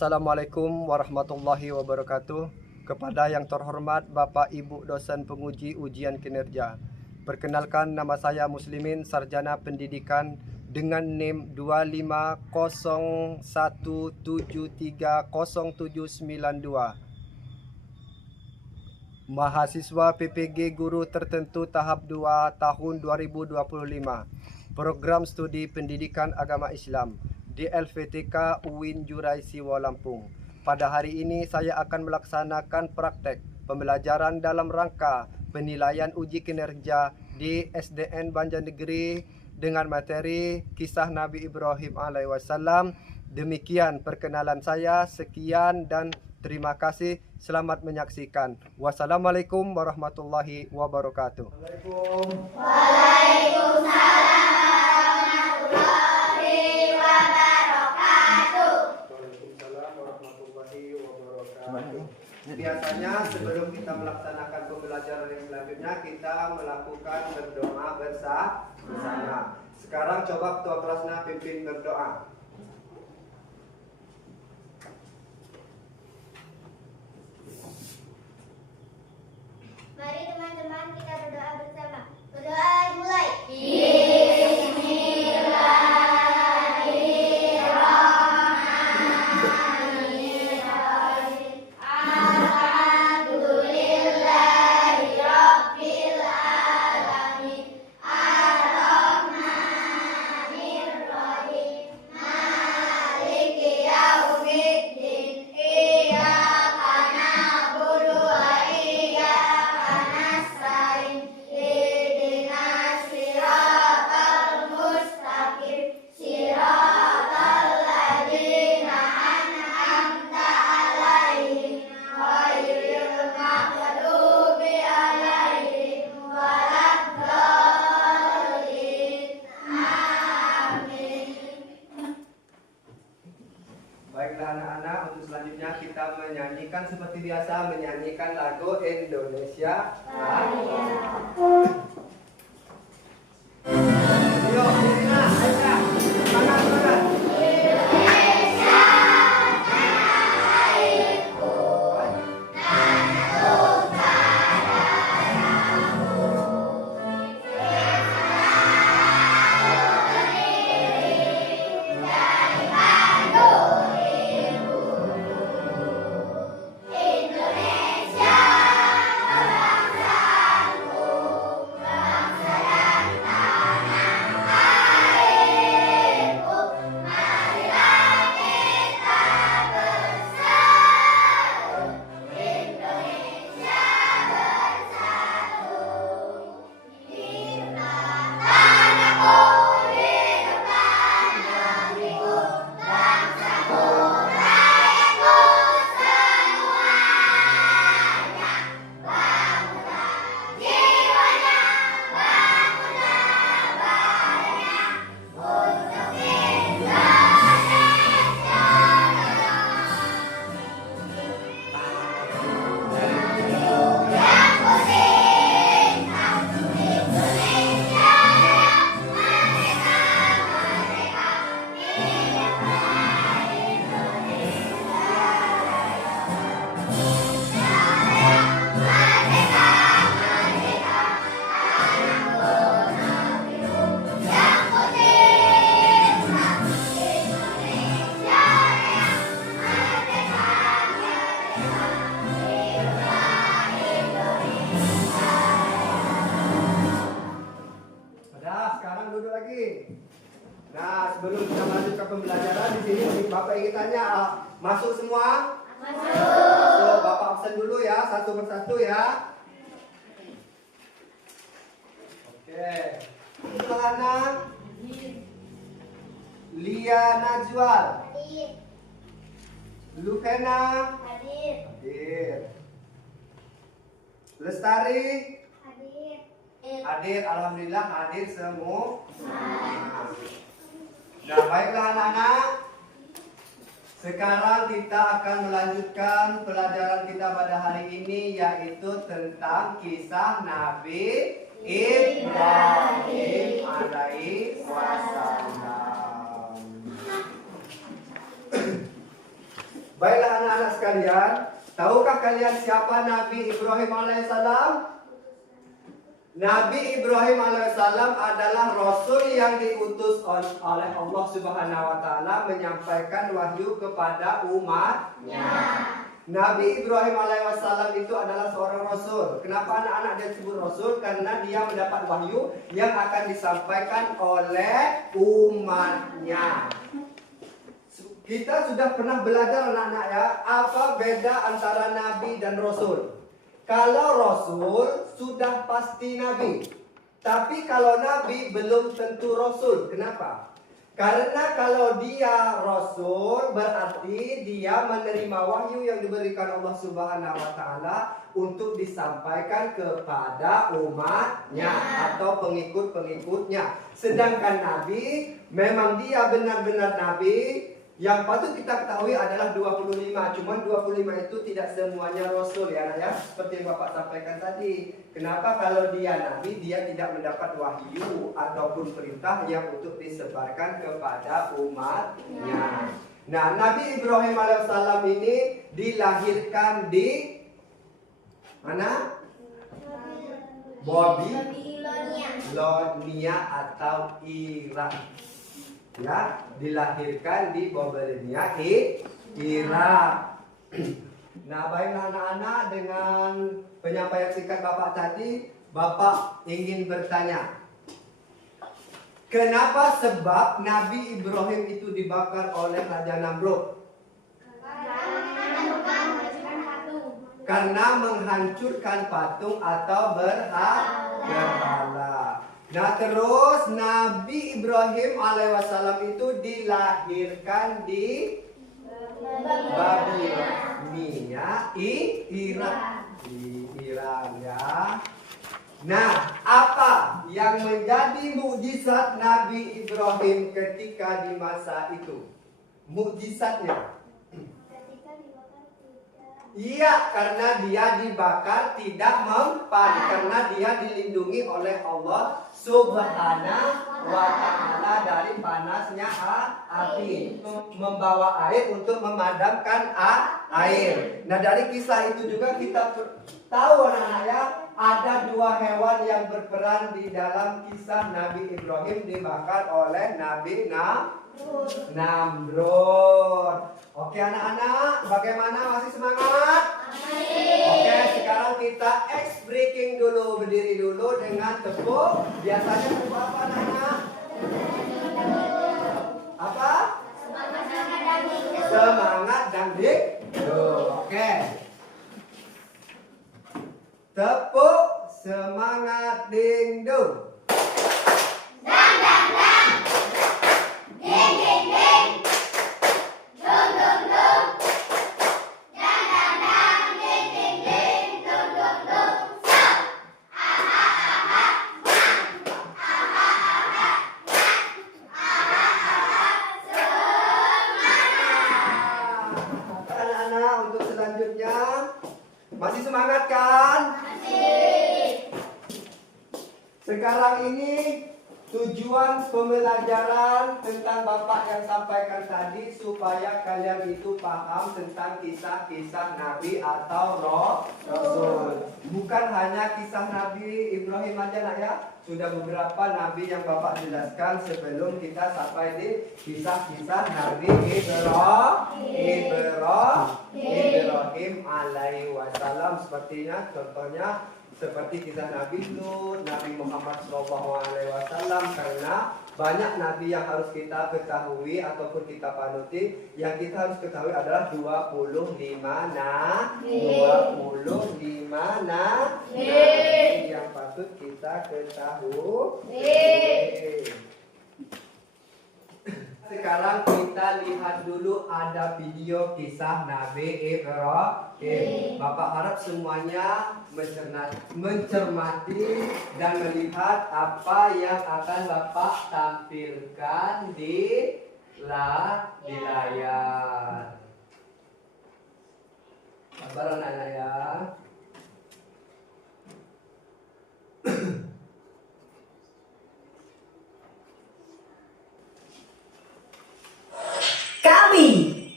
Assalamualaikum warahmatullahi wabarakatuh. Kepada yang terhormat Bapak Ibu dosen penguji ujian kinerja. Perkenalkan, nama saya Muslimin, Sarjana Pendidikan dengan NIM 2501730792. Mahasiswa PPG Guru Tertentu tahap 2 tahun 2025. Program Studi Pendidikan Agama Islam di LVTK UIN Jurai Siwa Lampung. Pada hari ini saya akan melaksanakan praktek pembelajaran dalam rangka penilaian uji kinerja di SDN Banjarnegeri dengan materi kisah Nabi Ibrahim alaihissalam. Demikian perkenalan saya, sekian dan terima kasih. Selamat menyaksikan. Wassalamualaikum warahmatullahi wabarakatuh. Biasanya sebelum kita melaksanakan pembelajaran yang selanjutnya, kita melakukan berdoa bersama. Sekarang coba ketua kelasnya pimpin berdoa. Mari teman-teman kita berdoa bersama. Berdoa dimulai. Baiklah anak-anak, untuk selanjutnya kita menyanyikan seperti biasa, menyanyikan lagu Indonesia Raya. Yuk, Irina, Aisyah, semangat. Sekarang duduk lagi. Nah, sebelum kita lanjut ke pembelajaran, di sini Bapak ingin tanya, masuk semua? Masuk. Bapak absen dulu ya, satu persatu ya. Oke. Mana? Lia Najwal. Hadir. Lukena. Hadir. Hadir. Lestari. Hadir. Hadir, alhamdulillah hadir semua. Nah, baiklah anak-anak. Sekarang kita akan melanjutkan pelajaran kita pada hari ini, yaitu tentang kisah Nabi Ibrahim alaihi wasallam. Baiklah anak-anak sekalian, tahukah kalian siapa Nabi Ibrahim alaihissalam? Nabi Ibrahim alaihissalam adalah Rasul yang diutus oleh Allah Subhanahu wa Ta'ala menyampaikan wahyu kepada umatnya. Nabi Ibrahim alaihissalam itu adalah seorang Rasul. Kenapa anak-anak dia disebut Rasul? Karena dia mendapat wahyu yang akan disampaikan oleh umatnya. Kita sudah pernah belajar anak-anak ya, apa beda antara Nabi dan Rasul. Kalau Rasul sudah pasti Nabi. Tapi kalau Nabi belum tentu Rasul. Kenapa? Karena kalau dia Rasul berarti dia menerima wahyu yang diberikan Allah Subhanahu wa Ta'ala untuk disampaikan kepada umatnya atau pengikut-pengikutnya. Sedangkan Nabi memang dia benar-benar Nabi. Yang patut kita ketahui adalah 25. Cuman 25 itu tidak semuanya Rasul ya anak ya. Seperti yang Bapak sampaikan tadi. Kenapa kalau dia Nabi, dia tidak mendapat wahyu ataupun perintah yang untuk disebarkan kepada umatnya. Nah, Nabi Ibrahim alaihissalam ini dilahirkan di mana? Babilonia atau Irak. Ya, dilahirkan di Babilonia, Irak. Nah, baiklah anak-anak, dengan penyampaian singkat Bapak tadi, Bapak ingin bertanya, kenapa sebab Nabi Ibrahim itu dibakar oleh Raja Namrud? Karena menghancurkan patung atau berhala. Nah, terus Nabi Ibrahim alaihissalam itu dilahirkan di Babilonia, Irak. Di Iran ya. Nah, apa yang menjadi mukjizat Nabi Ibrahim ketika di masa itu? Mukjizatnya? Iya, karena dia dibakar tidak mempan, karena dia dilindungi oleh Allah Subhanahu wa Ta'ala dari panasnya api, membawa air untuk memadamkan air. Nah, dari kisah itu juga kita tahu anak-anak ya, ada dua hewan yang berperan di dalam kisah Nabi Ibrahim dibakar oleh Nabi Namrud. Oke anak-anak, bagaimana? Masih semangat? Oke, sekarang kita ice breaking dulu. Berdiri dulu dengan tepuk. Biasanya tepuk apa anak-anak? Apa? Semangat dangdut. Oke. Tepuk semangat dingdung. Dang dang dang. Ding ding ding. Dung dung dung. Dang dang dang. Ding ding ding. Dung dung dung. Stop. Aha aha. Aha aha. Aha aha. Semangat. Anak-anak, untuk selanjutnya masih semangat kan? Masih. Sekarang ini tujuan pembelajaran tentang Bapak yang sampaikan tadi supaya kalian itu paham tentang kisah-kisah Nabi atau Rasul. Bukan hanya kisah Nabi Ibrahim aja nak ya. Sudah beberapa Nabi yang Bapak jelaskan sebelum kita sampai di kisah-kisah Nabi Ibrahim alaihi wasallam. Sepertinya contohnya seperti kisah Nabi Lut, Nabi Muhammad SAW, karena banyak Nabi yang harus kita ketahui ataupun kita panuti. Yang kita harus ketahui adalah 25 nabi yang patut kita ketahui. Sekarang kita lihat dulu ada video kisah Nabi Ibrahim. Bapak harap semuanya mencermati dan melihat apa yang akan Bapak tampilkan di layar. Sabar anak-anak ya. Kami,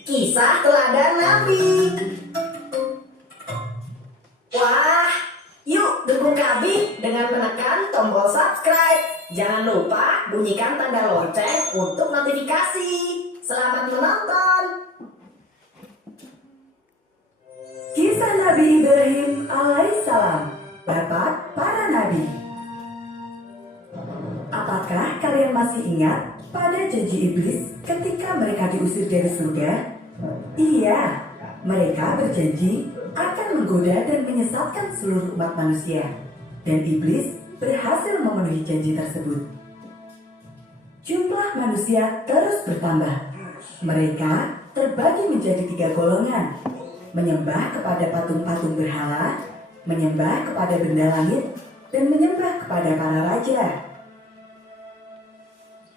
kisah teladan Nabi. Jangan lupa bunyikan tanda lonceng untuk notifikasi. Selamat menonton. Kisah Nabi Ibrahim alaihissalam, bapak para nabi. Apakah kalian masih ingat pada janji iblis ketika mereka diusir dari surga? Iya, mereka berjanji akan menggoda dan menyesatkan seluruh umat manusia. Dan iblis berhasil memenuhi janji tersebut. Jumlah manusia terus bertambah. Mereka terbagi menjadi 3 golongan. Menyembah kepada patung-patung berhala, menyembah kepada benda langit, dan menyembah kepada para raja.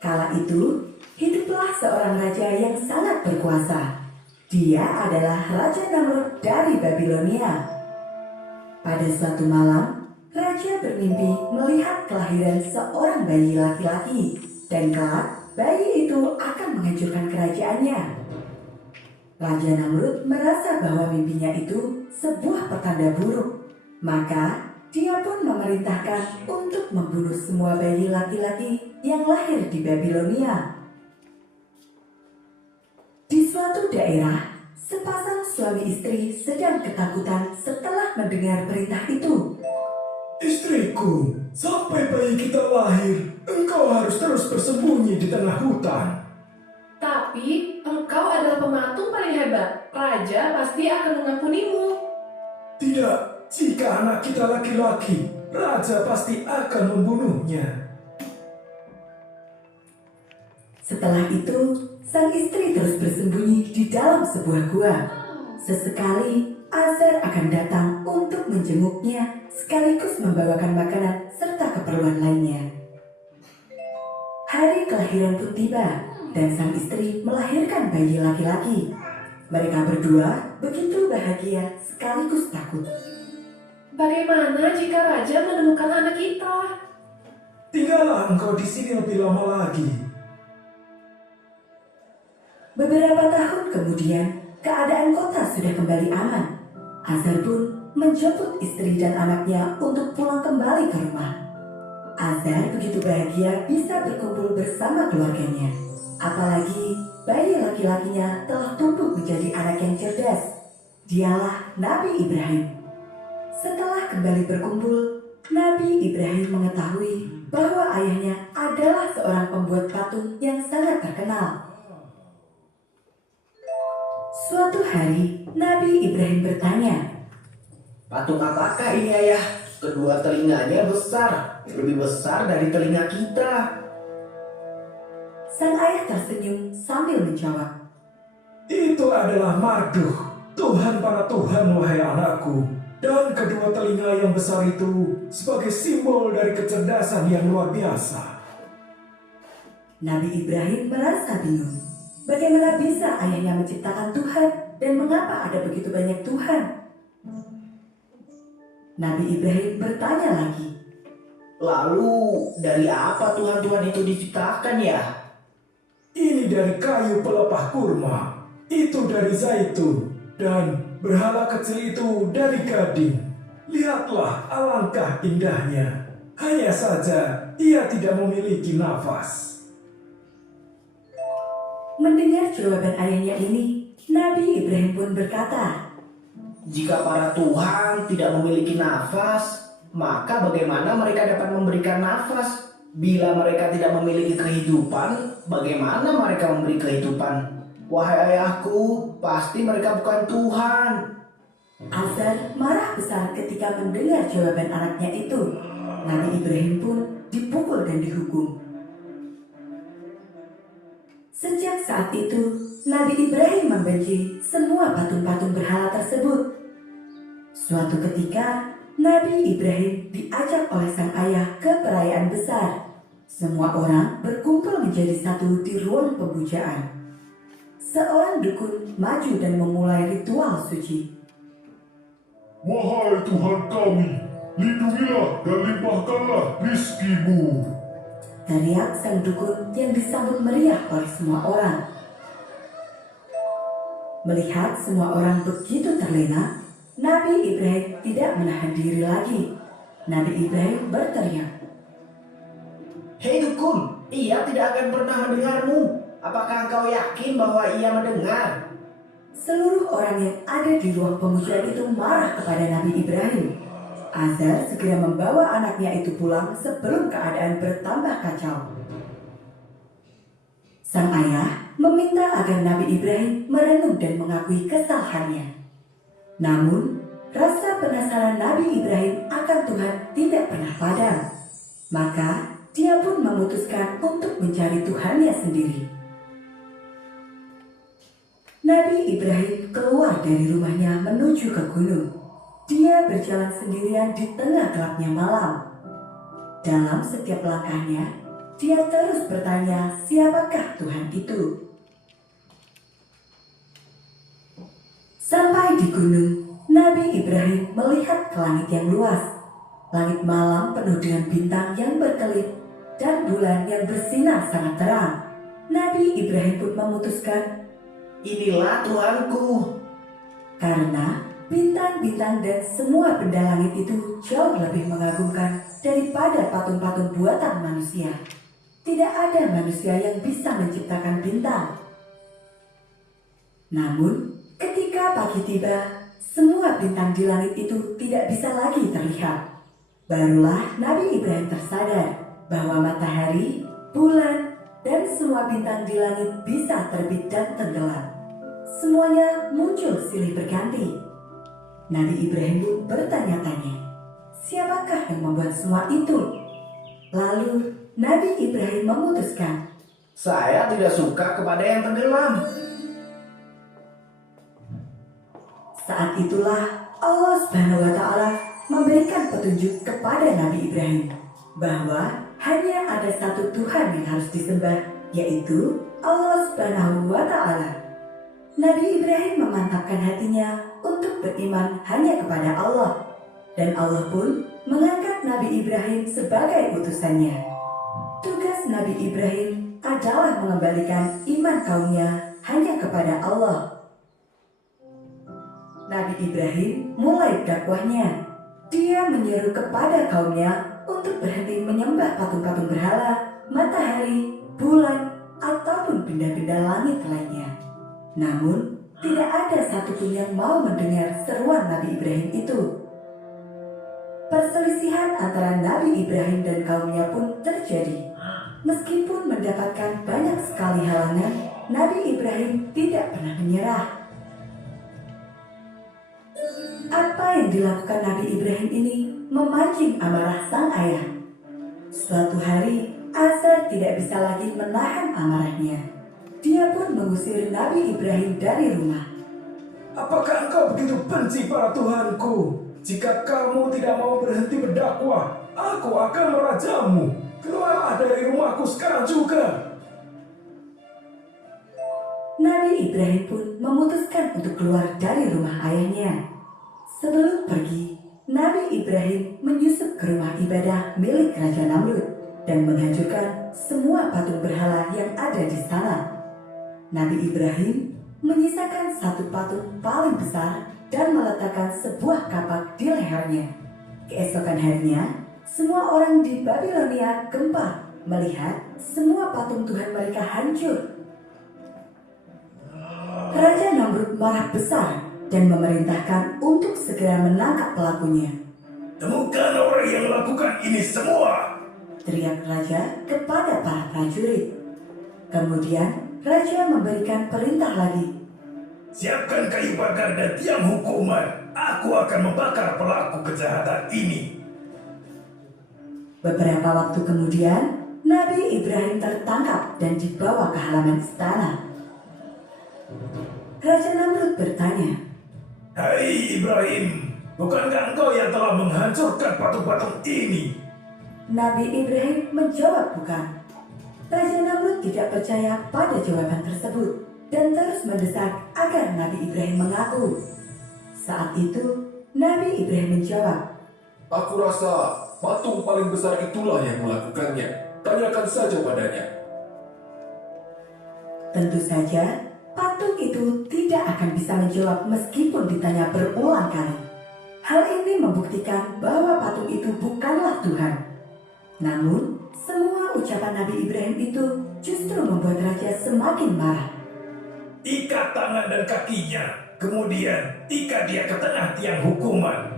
Kala itu, hiduplah seorang raja yang sangat berkuasa. Dia adalah Raja Namrud dari Babilonia. Pada suatu malam, raja bermimpi melihat kelahiran seorang bayi laki-laki, dan kelak bayi itu akan menghancurkan kerajaannya. Raja Namrud merasa bahwa mimpinya itu sebuah pertanda buruk. Maka dia pun memerintahkan untuk membunuh semua bayi laki-laki yang lahir di Babilonia. Di suatu daerah, sepasang suami istri sedang ketakutan setelah mendengar perintah itu. Istriku, sampai bayi kita lahir, engkau harus terus bersembunyi di tengah hutan. Tapi engkau adalah pematung paling hebat. Raja pasti akan mengampunimu. Tidak, jika anak kita laki-laki, raja pasti akan membunuhnya. Setelah itu, sang istri terus bersembunyi di dalam sebuah gua. Sesekali, Azar akan datang untuk menjenguknya sekaligus membawakan makanan serta keperluan lainnya. Hari kelahiran pun tiba dan sang istri melahirkan bayi laki-laki. Mereka berdua begitu bahagia sekaligus takut. Bagaimana jika raja menemukan anak kita? Tinggallah engkau di sini lebih lama lagi. Beberapa tahun kemudian, keadaan kota sudah kembali aman. Azar pun menjemput istri dan anaknya untuk pulang kembali ke rumah. Azar begitu bahagia bisa berkumpul bersama keluarganya. Apalagi bayi laki-lakinya telah tumbuh menjadi anak yang cerdas. Dialah Nabi Ibrahim. Setelah kembali berkumpul, Nabi Ibrahim mengetahui bahwa ayahnya adalah seorang pembuat patung yang sangat terkenal. Suatu hari, Nabi Ibrahim bertanya, Patung apakah ini ayah? Kedua telinganya besar, lebih besar dari telinga kita. sang ayah tersenyum sambil menjawab, Itu adalah Marduh, Tuhan para Tuhan, wahai anakku. Dan kedua telinga yang besar itu sebagai simbol dari kecerdasan yang luar biasa. Nabi Ibrahim merasa bingung. Bagaimana bisa ayahnya menciptakan Tuhan dan mengapa ada begitu banyak Tuhan? Nabi Ibrahim bertanya lagi, Lalu dari apa Tuhan-Tuhan itu diciptakan ya? Ini dari kayu pelepah kurma, itu dari zaitun, dan berhala kecil itu dari gading. Lihatlah alangkah indahnya. Hanya saja ia tidak memiliki nafas. Mendengar jawaban ayahnya ini, Nabi Ibrahim pun berkata, Jika para Tuhan tidak memiliki nafas, maka bagaimana mereka dapat memberikan nafas? Bila mereka tidak memiliki kehidupan, bagaimana mereka memberi kehidupan? Wahai ayahku, pasti mereka bukan Tuhan. Azar marah besar ketika mendengar jawaban anaknya itu. Nabi Ibrahim pun dipukul dan dihukum. Sejak saat itu, Nabi Ibrahim membenci semua patung-patung berhala tersebut. Suatu ketika, Nabi Ibrahim diajak oleh sang ayah ke perayaan besar. Semua orang berkumpul menjadi satu di ruang pemujaan. Seorang dukun maju dan memulai ritual suci. Wahai Tuhan kami, lindungilah dan limpahkanlah rizkimu. Teriak sang dukun yang disambut meriah oleh semua orang. Melihat semua orang begitu terlena, Nabi Ibrahim tidak menahan diri lagi. Nabi Ibrahim berteriak, Hei dukun, ia tidak akan pernah mendengarmu. Apakah engkau yakin bahwa ia mendengar? Seluruh orang yang ada di ruang pemujaan itu marah kepada Nabi Ibrahim. Azar segera membawa anaknya itu pulang sebelum keadaan bertambah kacau. Sang ayah meminta agar Nabi Ibrahim merenung dan mengakui kesalahannya. Namun, rasa penasaran Nabi Ibrahim akan Tuhan tidak pernah padam. Maka, dia pun memutuskan untuk mencari Tuhannya sendiri. Nabi Ibrahim keluar dari rumahnya menuju ke gunung. Dia berjalan sendirian di tengah gelapnya malam. Dalam setiap langkahnya, dia terus bertanya siapakah Tuhan itu. Sampai di gunung, Nabi Ibrahim melihat ke langit yang luas. Langit malam penuh dengan bintang yang berkelip dan bulan yang bersinar sangat terang. Nabi Ibrahim pun memutuskan, Inilah Tuhanku. karena bintang-bintang dan semua benda langit itu jauh lebih mengagumkan daripada patung-patung buatan manusia. Tidak ada manusia yang bisa menciptakan bintang. Namun, ketika pagi tiba, semua bintang di langit itu tidak bisa lagi terlihat. Barulah Nabi Ibrahim tersadar bahwa matahari, bulan, dan semua bintang di langit bisa terbit dan tenggelam. Semuanya muncul silih berganti. Nabi Ibrahim pun bertanya-tanya, siapakah yang membuat semua itu? Lalu Nabi Ibrahim memutuskan, Saya tidak suka kepada yang tenggelam. saat itulah Allah Subhanahu wa Ta'ala memberikan petunjuk kepada Nabi Ibrahim bahwa hanya ada satu Tuhan yang harus disembah, yaitu Allah Subhanahu wa Ta'ala. Nabi Ibrahim memantapkan hatinya untuk beriman hanya kepada Allah, dan Allah pun mengangkat Nabi Ibrahim sebagai utusannya. Tugas Nabi Ibrahim adalah mengembalikan iman kaumnya hanya kepada Allah. Nabi Ibrahim mulai dakwahnya. Dia menyeru kepada kaumnya untuk berhenti menyembah patung-patung berhala, matahari, bulan, ataupun benda-benda langit lainnya. Namun, tidak ada satupun yang mau mendengar seruan Nabi Ibrahim itu. Perselisihan antara Nabi Ibrahim dan kaumnya pun terjadi. Meskipun mendapatkan banyak sekali halangan, Nabi Ibrahim tidak pernah menyerah. Apa yang dilakukan Nabi Ibrahim ini memancing amarah sang ayah. Suatu hari, Azar tidak bisa lagi menahan amarahnya. Dia pun mengusir Nabi Ibrahim dari rumah. Apakah engkau begitu benci para Tuhanku? Jika kamu tidak mau berhenti berdakwah, aku akan merajamu. Keluarlah dari rumahku sekarang juga. Nabi Ibrahim pun memutuskan untuk keluar dari rumah ayahnya. Sebelum pergi, Nabi Ibrahim menyusup ke rumah ibadah milik Raja Namrud dan menghancurkan semua patung berhala yang ada di sana. Nabi Ibrahim menyisakan satu patung paling besar dan meletakkan sebuah kapak di lehernya. Keesokan harinya, semua orang di Babilonia gempar melihat semua patung Tuhan mereka hancur. Raja Namrud marah besar dan memerintahkan untuk segera menangkap pelakunya. Temukan orang yang melakukan ini semua. Teriak raja kepada para prajurit. Kemudian raja memberikan perintah lagi. Siapkan kayu bakar dan tiang hukuman. Aku akan membakar pelaku kejahatan ini. Beberapa waktu kemudian, Nabi Ibrahim tertangkap dan dibawa ke halaman istana. Raja Namrud bertanya, Hai Ibrahim, bukankah engkau yang telah menghancurkan patung-patung ini? Nabi Ibrahim menjawab bukan. Raja Namrud tidak percaya pada jawaban tersebut dan terus mendesak agar Nabi Ibrahim mengaku. Saat itu, Nabi Ibrahim menjawab, Aku rasa patung paling besar itulah yang melakukannya. Tanyakan saja padanya. tentu saja patung itu tidak akan bisa menjawab meskipun ditanya berulang kali. Hal ini membuktikan bahwa patung itu bukanlah Tuhan. Namun, Semua ucapan Nabi Ibrahim itu justru membuat raja semakin marah. Ikat tangan dan kakinya, kemudian ikat dia ke tengah tiang hukuman.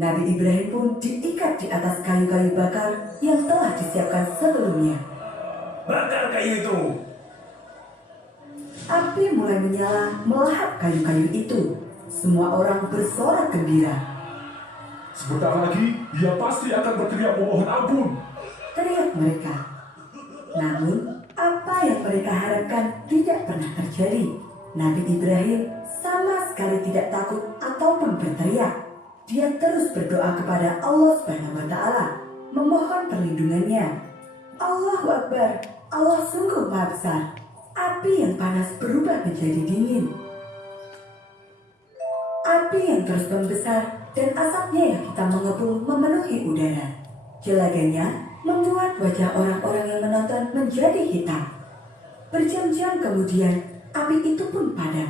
Nabi Ibrahim pun diikat di atas kayu-kayu bakar yang telah disiapkan sebelumnya. Bakar kayu itu. Api mulai menyala melahap kayu-kayu itu. Semua orang bersorak gembira. Sebentar lagi, dia pasti akan berteriak memohon ampun. Teriak mereka. Namun, apa yang mereka harapkan tidak pernah terjadi. Nabi Ibrahim sama sekali tidak takut ataupun berteriak. Dia terus berdoa kepada Allah Subhanahu wa Ta'ala, memohon perlindungannya. Allahu Akbar, Allah sungguh Maha Besar. Api yang panas berubah menjadi dingin. Api yang terus membesar dan asapnya yang hitam mengepul memenuhi udara. Jelaganya membuat wajah orang-orang yang menonton menjadi hitam. Berjam-jam kemudian, api itu pun padam.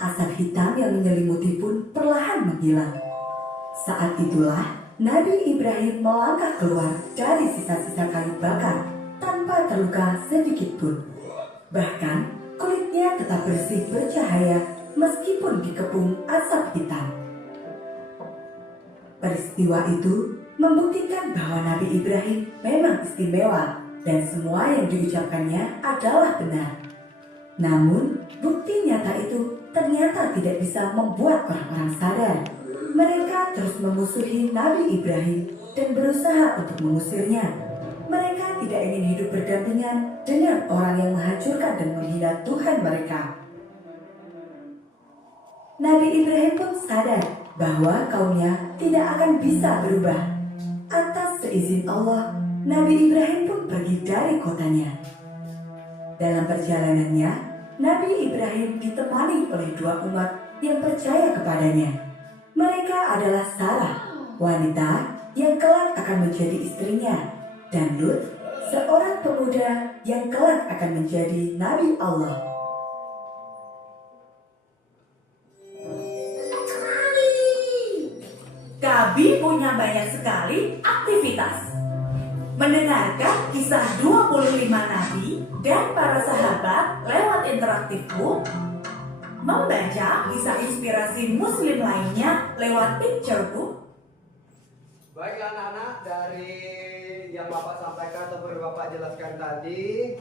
Asap hitam yang menyelimuti pun perlahan menghilang. Saat itulah Nabi Ibrahim melangkah keluar dari sisa-sisa kayu bakar tanpa terluka sedikit pun. Bahkan kulitnya tetap bersih bercahaya meskipun dikepung asap hitam. Peristiwa itu membuktikan bahwa Nabi Ibrahim memang istimewa dan semua yang diucapkannya adalah benar. Namun, bukti nyata itu ternyata tidak bisa membuat orang-orang sadar. Mereka terus memusuhi Nabi Ibrahim dan berusaha untuk mengusirnya. Mereka tidak ingin hidup berdampingan dengan orang yang menghancurkan dan menghina Tuhan mereka. Nabi Ibrahim pun sadar bahwa kaumnya tidak akan bisa berubah. Atas seizin Allah, Nabi Ibrahim pun pergi dari kotanya. Dalam perjalanannya, Nabi Ibrahim ditemani oleh dua umat yang percaya kepadanya. Mereka adalah Sarah, wanita yang kelak akan menjadi istrinya, dan Lut, seorang pemuda yang kelak akan menjadi Nabi Allah. Gabi punya banyak sekali aktivitas. Mendengarkan kisah 25 nabi dan para sahabat lewat interaktif book, membaca kisah inspirasi muslim lainnya lewat picture book. Baiklah anak-anak, dari yang Bapak sampaikan ataupun Bapak jelaskan tadi,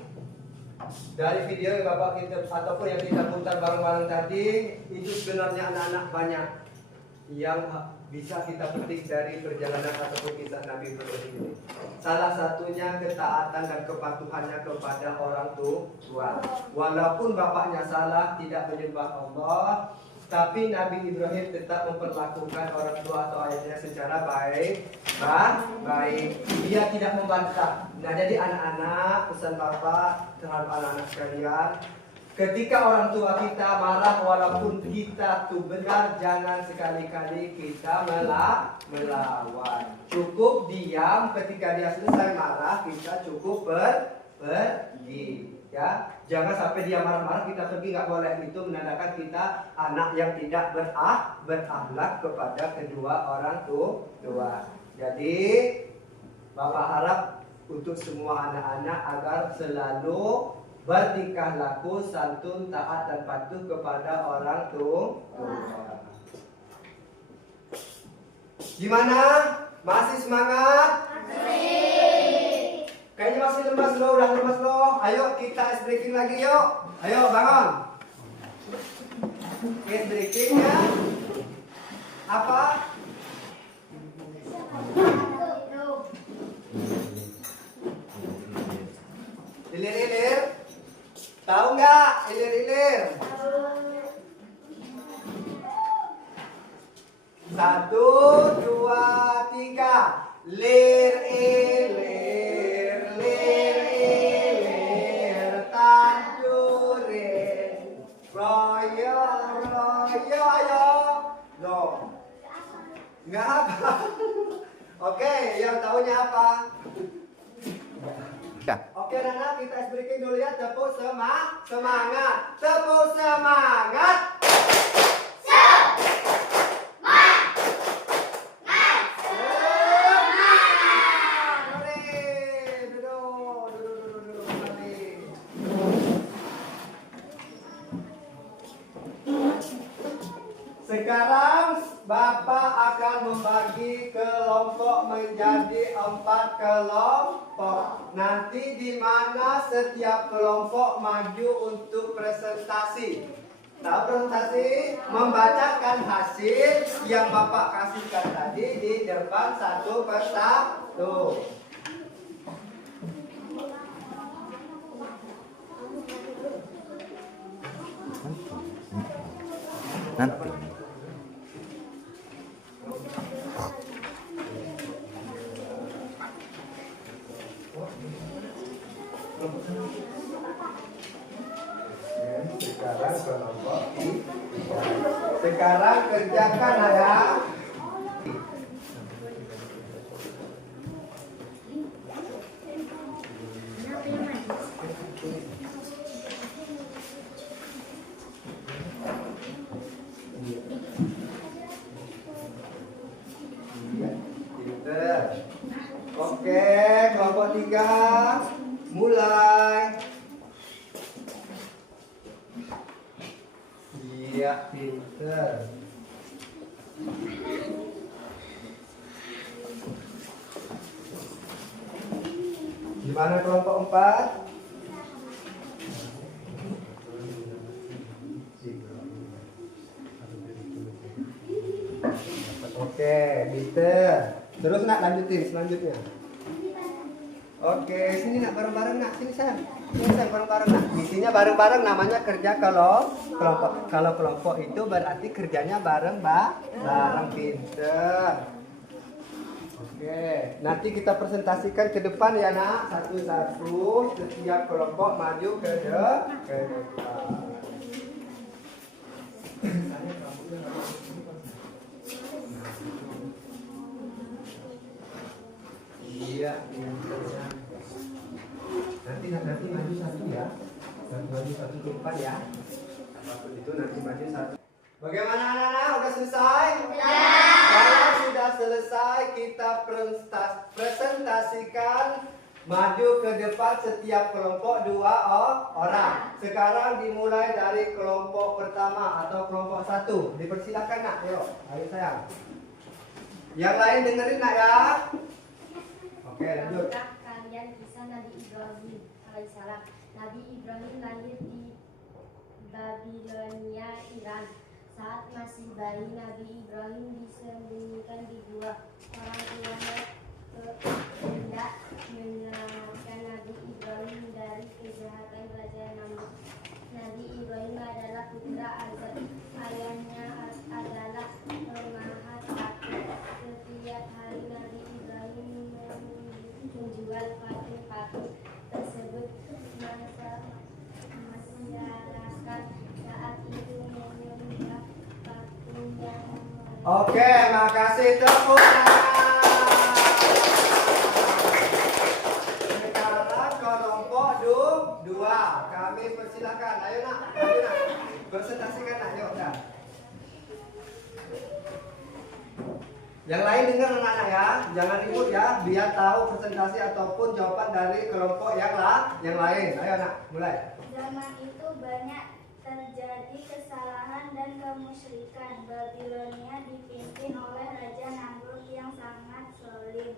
dari video yang Bapak kita ataupun yang kita putar bareng-bareng tadi, itu sebenarnya anak-anak banyak yang bisa kita petik dari perjalanan ataupun kisah Nabi Ibrahim ini. Salah satunya ketaatan dan kepatuhannya kepada orang tua. Walaupun bapaknya salah, tidak menyembah Allah, tapi Nabi Ibrahim tetap memperlakukan orang tua atau ayahnya secara baik. Dia tidak membantah. Nah, jadi anak-anak, pesan Bapak terhadap anak-anak sekalian, ketika orang tua kita marah, walaupun kita tuh benar, jangan sekali-kali kita melawan. Cukup diam, ketika dia selesai marah, kita cukup pergi. Ya, jangan sampai dia marah-marah kita pergi, nggak boleh. Itu menandakan kita anak yang tidak berakhlak kepada kedua orang tua. Jadi Bapak harap untuk semua anak-anak agar selalu bertingkah laku santun, taat dan patuh kepada orang tua. Gimana? Masih semangat? Kayaknya masih lemas loh, udah lemas loh. Ayo kita ice breaking lagi yuk. Ayo bangun. Ice breaking ya. Apa? Ilir-ilir. Tahu nggak ilir-ilir? 1, 2, 3. Lir ilir, lir ilir, tandurin, royo royo, ayo. Loh, nggak apa? Oke, yang tahunya apa? Oke, Nana, kita ice breaking dulu ya. Tepuk semangat. Tepuk semangat. Bapak akan membagi kelompok menjadi 4 kelompok. Nanti di mana setiap kelompok maju untuk presentasi. Tahu presentasi? Membacakan hasil yang Bapak kasihkan tadi di depan satu persatu. Nanti. Sekarang kerjakan ya. Pinter. Oke, kelompok 3 mulai. Iya, pinter. Gimana kelompok 4? Oke, pinter. Terus nak lanjutin selanjutnya. Oke, sini nak bareng-bareng nak, sini sayang. Sini sayang bareng-bareng nak. Misinya bareng-bareng namanya kerja kalau kelompok. Kalau kelompok itu berarti kerjanya bareng, Mbak. Bareng, pinter. Oke, nanti kita presentasikan ke depan ya nak, satu-satu. Setiap kelompok maju ke depan. Iya, nanti maju satu ya, maju satu ke depan ya. Apapun itu nanti maju satu. Bagaimana anak-anak? Udah selesai? Kalau sudah selesai, kita presentasikan maju ke depan setiap kelompok 2 orang. Sekarang dimulai dari kelompok pertama atau kelompok 1. Dipersilakan nak, ayo sayang. Yang lain dengerin nak ya. Oke, lanjut. Kalian kisah Nabi Ibrahim alaihissalam. Nabi Ibrahim lahir di Babilonia, Iran. Saat masih bayi, Nabi Ibrahim disembunyikan di gua. Orang tuanya hendak menyelamatkan Nabi Ibrahim dari kejahatan Raja Namrud. Nabi Ibrahim adalah putra Azar. Ayahnya adalah pemahat patung. Setiap hari Nabi Ibrahim menjual patung-patung tersebut. Masyarakat saat itu menyembah patung yang Oke, makasih tepuk tangan. Sekarang kelompok 2. Kami persilakan. Ayo nak, presentasikan nak, yuk dah. Yang lain dengar anak-anak ya, jangan ribut ya, biar tahu presentasi ataupun jawaban dari kelompok yang lain. Ayo nak, mulai. Zaman itu banyak terjadi kesalahan dan kemusyrikan. Babilonia dipimpin oleh Raja Namrud yang sangat zalim.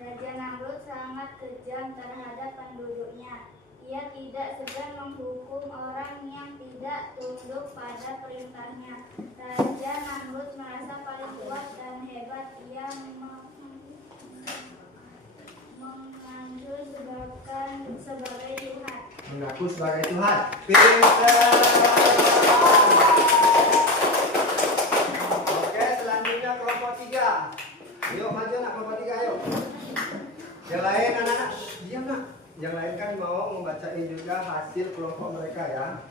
Raja Namrud sangat kejam terhadap penduduknya. Ia tidak segan menghukum orang yang tidak tunduk pada perintahnya. Raja Namrud merasa paling kuat dan hebat. Ia mengaku sebagai Tuhan. Mengaku sebagai Tuhan. Pinter. Oke, selanjutnya kelompok 3. Yuk maju nak, kelompok 3 ayo. Yang lain anak-anak, diam nak. Yang lain kan mau membacain juga hasil kelompok mereka ya.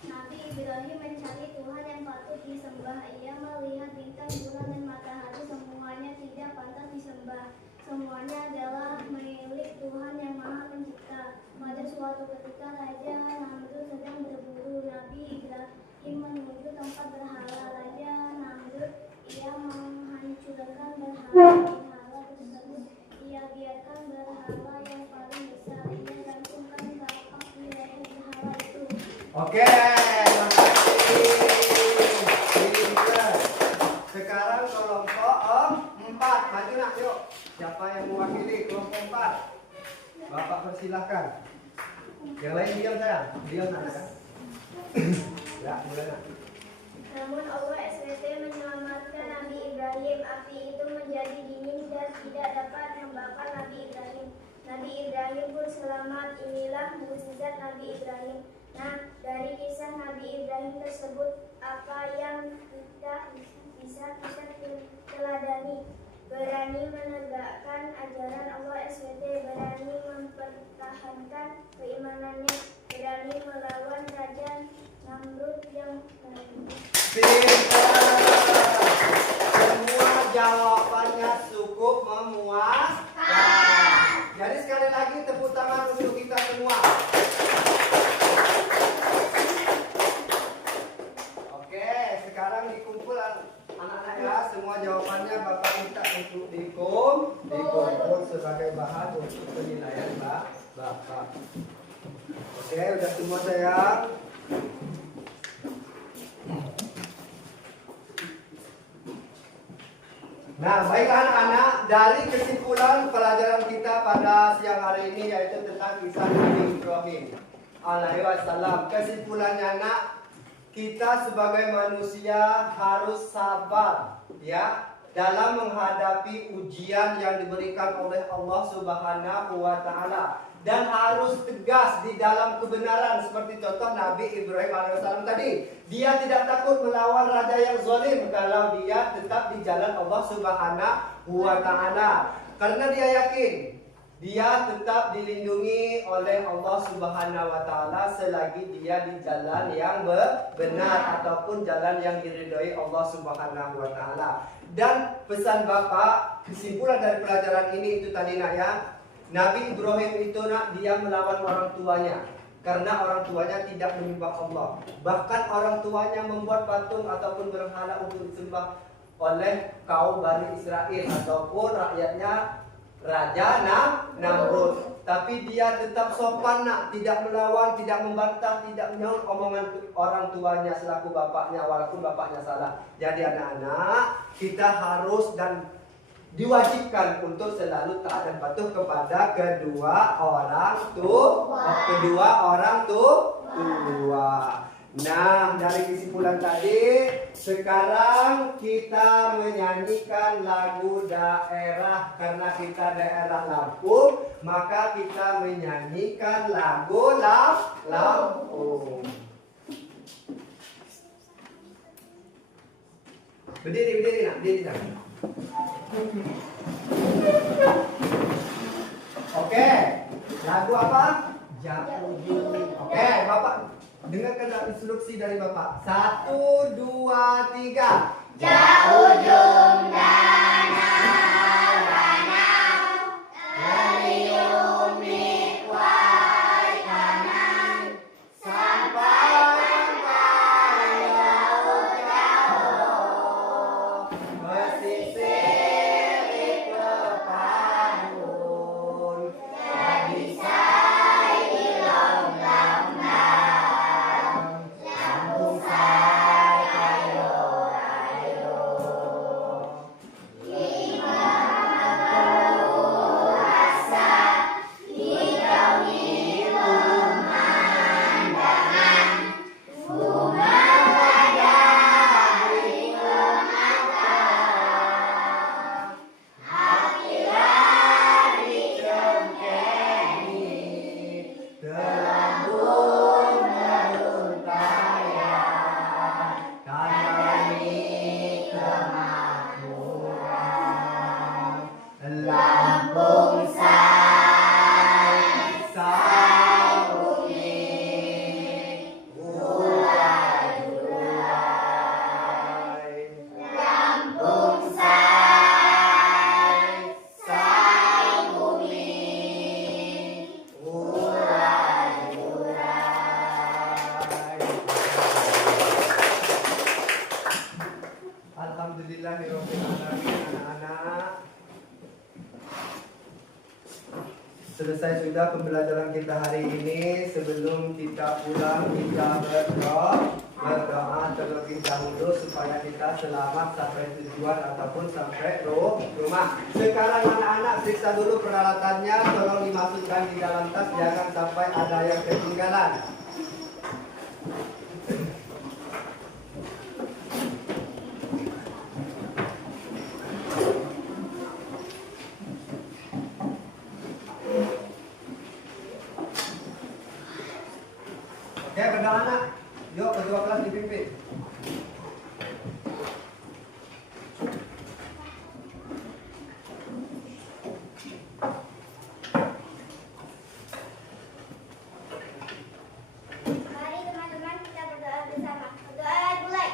Nabi Ibrahim mencari Tuhan yang patut disembah. Ia melihat bintang, bulan, dan matahari. Semuanya tidak pantas disembah. Semuanya adalah milik Tuhan yang Maha Pencipta. Pada suatu ketika Raja Namrud sedang berburu. Nabi Ibrahim menuju tempat berhala. Raja Namrud ia menghancurkan berhala tersebut. Ia biarkan berhala yang paling besar. Ia gantungkan tapak di leher berhala itu. Oke, makasih. Pinter. Sekarang sekarang kelompok 4. Maju nak, yuk. Siapa yang mewakili kelompok 4? Bapak persilahkan. Yang lain diam sayang. Diam nak. Ya, mulai nak. Namun Allah SWT menyelamatkan Nabi Ibrahim. Api itu menjadi dingin dan tidak dapat membakar Nabi Ibrahim. Nabi Ibrahim pun selamat. Inilah mukjizat Nabi Ibrahim. Nah, dari kisah Nabi Ibrahim tersebut, apa yang bisa kita teladani? Berani menegakkan ajaran Allah SWT, berani mempertahankan keimanannya, berani melawan Raja Namrud yang Pintar. Semua jawabannya cukup memuaskan. Jadi sekali lagi tepuk tangan untuk kita semua. Oke, sekarang dikumpul anak-anak ya. Semua jawabannya Bapak minta untuk dikumpul sebagai bahan untuk penilaian Bapak. Oke, udah semua sayang. Nah, baiklah anak-anak, dari kesimpulan pelajaran kita pada siang hari ini yaitu tentang kisah Nabi Ibrahim alaihi wassalam. Kesimpulannya anak, kita sebagai manusia harus sabar ya dalam menghadapi ujian yang diberikan oleh Allah Subhanahu wa taala dan harus tegas di dalam kebenaran seperti contoh Nabi Ibrahim alaihissalam tadi. Dia tidak takut melawan raja yang zalim kalau dia tetap di jalan Allah Subhanahu wa taala karena dia yakin dia tetap dilindungi oleh Allah Subhanahu wa taala selagi dia di jalan yang benar ataupun jalan yang diridhoi Allah Subhanahu wa taala. Dan pesan Bapak, kesimpulan dari pelajaran ini itu tadi nak ya, Nabi Ibrahim itu nak dia melawan orang tuanya karena orang tuanya tidak menyembah Allah. Bahkan orang tuanya membuat patung ataupun berhala untuk disembah oleh kaum Bani Israel ataupun rakyatnya Raja Namrud. Tapi dia tetap sopan nak, tidak melawan, tidak membantah, tidak menyaut omongan orang tuanya selaku bapaknya walaupun bapaknya salah. Jadi anak-anak, kita harus dan diwajibkan untuk selalu taat dan patuh kepada kedua orang tua. Nah, dari kesimpulan tadi, sekarang kita menyanyikan lagu daerah. Karena kita daerah Lampung, maka kita menyanyikan lagu Lampung. Berdiri nak, berdiri nak. Oke, lagu apa? Jauh. Oke, Bapak dengarkan instruksi dari Bapak. 1, 2, 3. Jauh ujung danau danau dari umi kuai kanan sampai jauh pesisir di Pepadun jadi say di Lambang Lampung say kayo Lampung say bumi urai. Lampung say bumi urai. Alhamdulillahirabbil alamin anak-anak. Selesai sudah pembelajaran kita hari ini. Sebelum kita pulang, kita berdoa. Berdoa terlebih dahulu supaya kita selamat sampai tujuan ataupun sampai rumah. Sekarang anak-anak periksa dulu peralatannya, tolong dimasukkan di dalam tas, jangan sampai ada yang ketinggalan. Oke, anak-anak. Yuk, kedua kelas dipimpin. Mari teman-teman kita berdoa bersama. Berdoa mulai.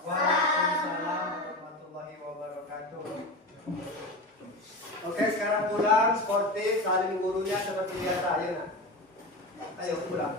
Waalaikumsalam warahmatullahi wabarakatuh. Oke, sekarang pulang sportif, saling gurunya seperti biasa. Ayo, nak. Ayo pulang.